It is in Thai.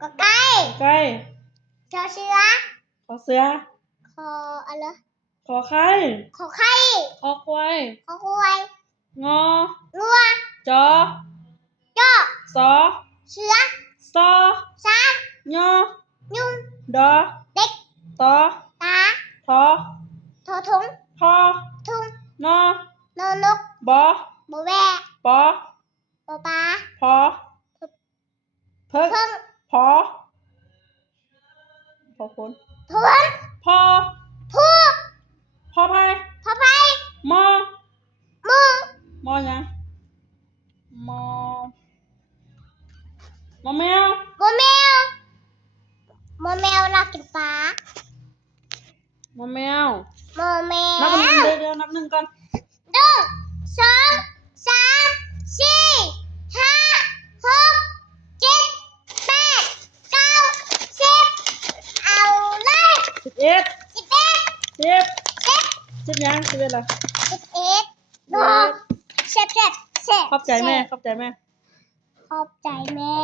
ก็ไก่ไก่ชอเสือขอเสือคออะไรขอไข่ขอไข่ขอควายขอควายงองัวจอจ้อสอเสือซอช้างยอยุงดอเด็กตอตาทอทอถุงพอทุ่งนอน อนกบอบัวแวปอปอปลาพอเพิ่ง พึ่ง พอคน พวน พอ ผู้ พอพาย พอไผ่ มอ มู มอยังมอมอแมว โมแมวโมแมวรักกินปลาม อแมว โมแมว นับหนึ่งเดี๋ยวนับหนึ่งก่อน หนึ่งสองสามสี่ห้าหกเจ็ดแปดเก้าสิบเอาเลย 11 11 10ยัง11ละ 11ดอกเสร็จขอบใจแม่ ขอบใจแม่ ขอบใจแม่